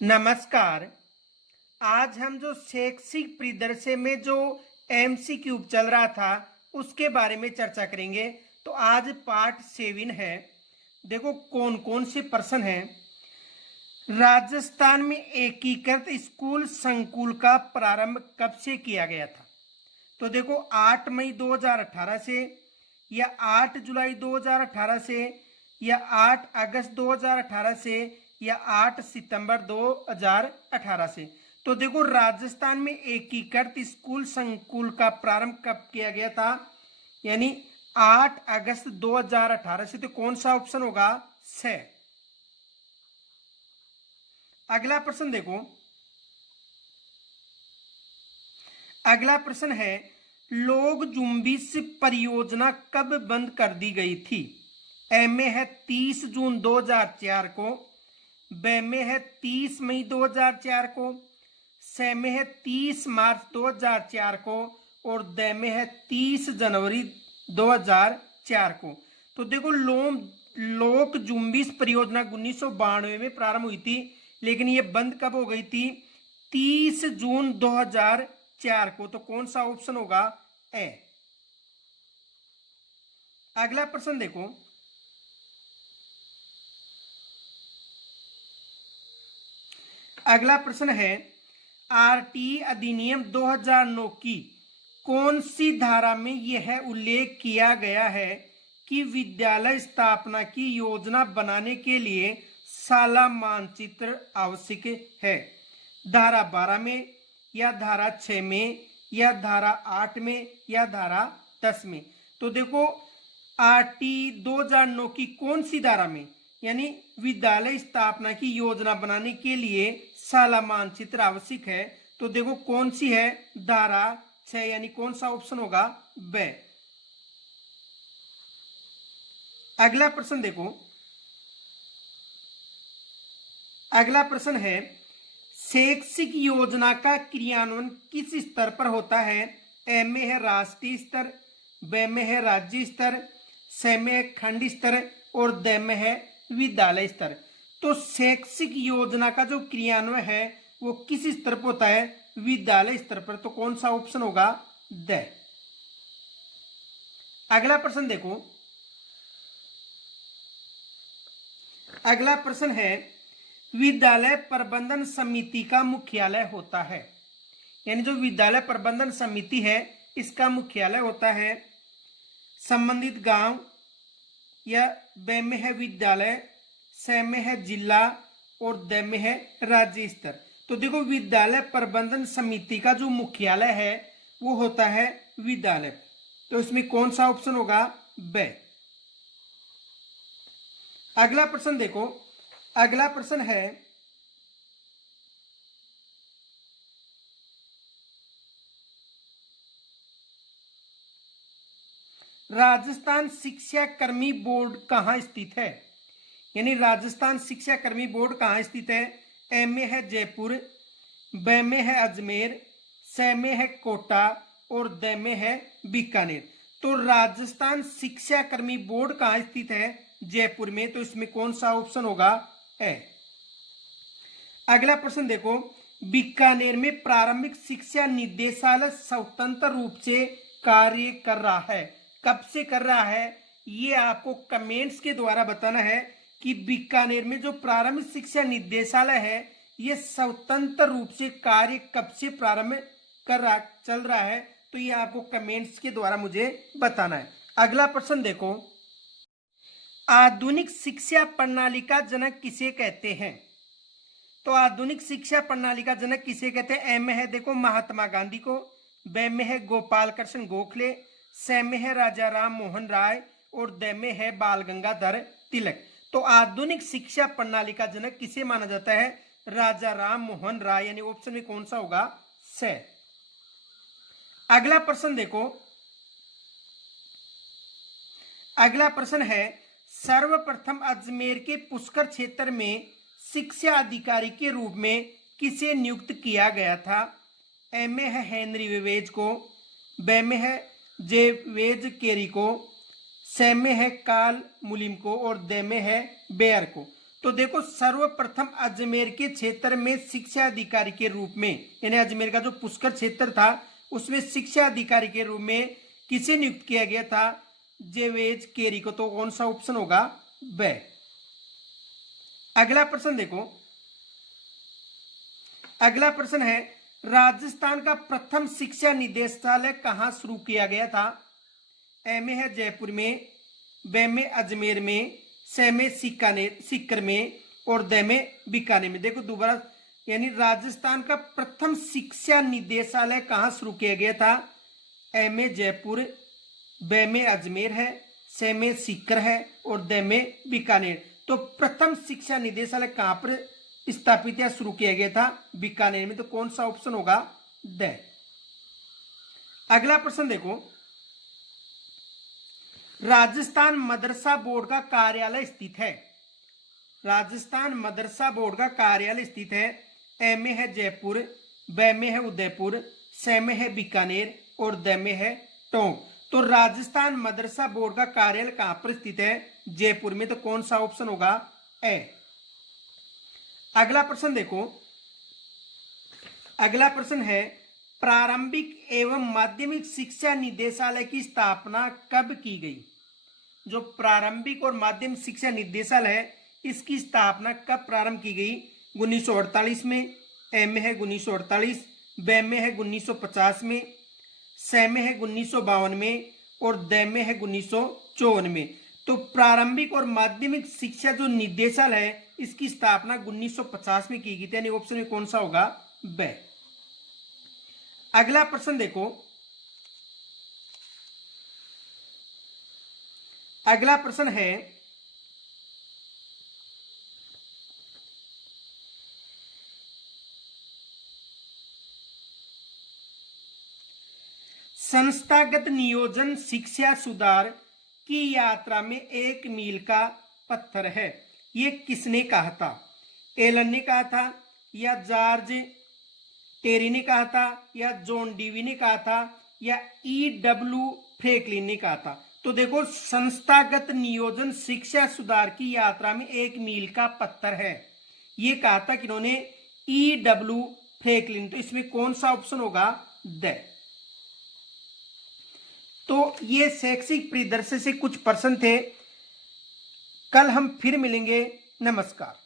नमस्कार। आज हम जो शैक्षिक परिदृश्य में जो एमसीक्यू चल रहा था उसके बारे में चर्चा करेंगे। तो आज पार्ट 7 है। देखो कौन कौन से प्रश्न हैं। राजस्थान में एकीकृत स्कूल संकुल का प्रारंभ कब से किया गया था? तो देखो 8 मई 2018 से, या 8 जुलाई 2018 से, या 8 अगस्त 2018 से, या 8 सितंबर 2018 से। तो देखो राजस्थान में एकीकृत स्कूल संकुल का प्रारंभ कब किया गया था? यानी 8 अगस्त 2018 से। तो कौन सा ऑप्शन होगा? से। अगला प्रश्न देखो। अगला प्रश्न है, लोग जुम्बिश परियोजना कब बंद कर दी गई थी? ए में है 30 जून 2004 को, बे में है 30 मई 2004 को, से में है 30 मार्च 2004 को, और द में है 30 जनवरी 2004 को। तो देखो लोक जुम्बिश परियोजना 1992 में प्रारंभ हुई थी, लेकिन ये बंद कब हो गई थी? 30 जून 2004 को। तो कौन सा ऑप्शन होगा? ए। अगला प्रश्न देखो। अगला प्रश्न है, आरटीई अधिनियम 2009 की कौन सी धारा में यह उल्लेख किया गया है कि विद्यालय स्थापना की योजना बनाने के लिए शाला मानचित्र आवश्यक है? धारा 12 में, या धारा 6 में, या धारा 8 में, या धारा 10 में? तो देखो आरटीई 2009 की कौन सी धारा में, यानी विद्यालय स्थापना की योजना बनाने के लिए शाला मानचित्र आवश्यक है। तो देखो कौन सी है? धारा 6, यानी कौन सा ऑप्शन होगा? ब। अगला प्रश्न देखो। अगला प्रश्न है, शैक्षिक योजना का क्रियान्वयन किस स्तर पर होता है? ए में है राष्ट्रीय स्तर, ब में है राज्य स्तर, से में है खंड स्तर, और द में है विद्यालय स्तर। तो शैक्षिक योजना का जो क्रियान्वयन है वो किस स्तर पर होता है? विद्यालय स्तर पर। तो कौन सा ऑप्शन होगा? द। अगला प्रश्न देखो। अगला प्रश्न है, विद्यालय प्रबंधन समिति का मुख्यालय होता है, यानी जो विद्यालय प्रबंधन समिति है इसका मुख्यालय होता है संबंधित गांव, या ब में है विद्यालय, से में है जिला, और द में है राज्य स्तर। तो देखो विद्यालय प्रबंधन समिति का जो मुख्यालय है वो होता है विद्यालय। तो इसमें कौन सा ऑप्शन होगा? ब। अगला प्रश्न देखो। अगला प्रश्न है, राजस्थान शिक्षा कर्मी बोर्ड कहाँ स्थित है? यानी राजस्थान शिक्षा कर्मी बोर्ड कहाँ स्थित है? ए में है जयपुर, ब में है अजमेर, से में है कोटा, और द में है बीकानेर। तो राजस्थान शिक्षा कर्मी बोर्ड कहाँ स्थित है? जयपुर में। तो इसमें कौन सा ऑप्शन होगा? ए। अगला प्रश्न देखो। बीकानेर में प्रारंभिक शिक्षा निदेशालय स्वतंत्र रूप से कार्य कर रहा है। कब से कर रहा है ये आपको कमेंट्स के द्वारा बताना है कि बीकानेर में जो प्रारंभिक शिक्षा निदेशालय है ये स्वतंत्र रूप से कार्य कब से प्रारंभ चल रहा है। तो ये आपको कमेंट्स के द्वारा मुझे बताना है। अगला प्रश्न देखो। आधुनिक शिक्षा प्रणाली का जनक किसे कहते हैं? तो आधुनिक शिक्षा प्रणाली का जनक किसे कहते हैं? ए में है देखो महात्मा गांधी को, ब में है गोपाल कृष्ण गोखले, से में है राजा राम मोहन राय, और द में है बाल गंगाधर तिलक। तो आधुनिक शिक्षा प्रणाली का जनक किसे माना जाता है? राजा राम मोहन राय, यानी ऑप्शन में कौन सा होगा? से। अगला प्रश्न देखो। अगला प्रश्न है, सर्वप्रथम अजमेर के पुष्कर क्षेत्र में शिक्षा अधिकारी के रूप में किसे नियुक्त किया गया था? ए में है हेनरी वेवेज को, ब में है जेवेज केरी को, से में है कार्ल मुलिम को, और द में है बेयर को। तो देखो सर्वप्रथम अजमेर के क्षेत्र में शिक्षा अधिकारी के रूप में, यानी अजमेर का जो पुष्कर क्षेत्र था उसमें शिक्षा अधिकारी के रूप में किसे नियुक्त किया गया था? जेवेज केरी को। तो कौन सा ऑप्शन होगा? ब। अगला प्रश्न देखो, अगला प्रश्न है राजस्थान का प्रथम शिक्षा निदेशालय कहां शुरू किया गया था? ए में है जयपुर में, ब में अजमेर में, स में सीकर में और द में बीकानेर में। देखो दोबारा, यानी राजस्थान का प्रथम शिक्षा निदेशालय कहां शुरू किया गया था? ए में जयपुर, ब में अजमेर है, स में सीकर है और द में बीकानेर। तो प्रथम शिक्षा निदेशालय कहां पर स्थापित या शुरू किया गया था? बीकानेर में। तो कौन सा ऑप्शन होगा? द। अगला प्रश्न देखो, राजस्थान मदरसा बोर्ड का कार्यालय स्थित है। राजस्थान मदरसा बोर्ड का कार्यालय स्थित है। ए में है जयपुर, ब में है उदयपुर, स में है बीकानेर और द में है टोंक। तो राजस्थान मदरसा बोर्ड का कार्यालय कहां पर स्थित है? जयपुर में। तो कौन सा ऑप्शन होगा? ए। अगला प्रश्न देखो, अगला प्रश्न है प्रारंभिक एवं माध्यमिक शिक्षा निदेशालय की स्थापना कब की गई? जो प्रारंभिक और माध्यमिक शिक्षा निदेशालय है इसकी स्थापना कब प्रारंभ की गई? 1948 में, ए में है 1948, ब में है 1950 में, स में है 1952 में और द में है 1954 में। तो प्रारंभिक और माध्यमिक शिक्षा जो निदेशालय है इसकी स्थापना 1950 में की गई थी, यानी ऑप्शन में कौन सा होगा? ब। अगला प्रश्न देखो, अगला प्रश्न है संस्थागत नियोजन शिक्षा सुधार की यात्रा में 1 मील का पत्थर है, ये किसने कहा था? एलन ने कहा था या जॉर्ज टेरी ने कहा था या जॉन डीवी ने कहा था या E.W. फ्रैंकलिन ने कहा था? तो देखो संस्थागत नियोजन शिक्षा सुधार की यात्रा में 1 मील का पत्थर है, ये कहा था किन्होंने? E.W. फ्रैंकलिन। तो इसमें कौन सा ऑप्शन होगा? द। तो ये शैक्षिक परिदृश्य से कुछ प्रश्न थे। कल हम फिर मिलेंगे। नमस्कार।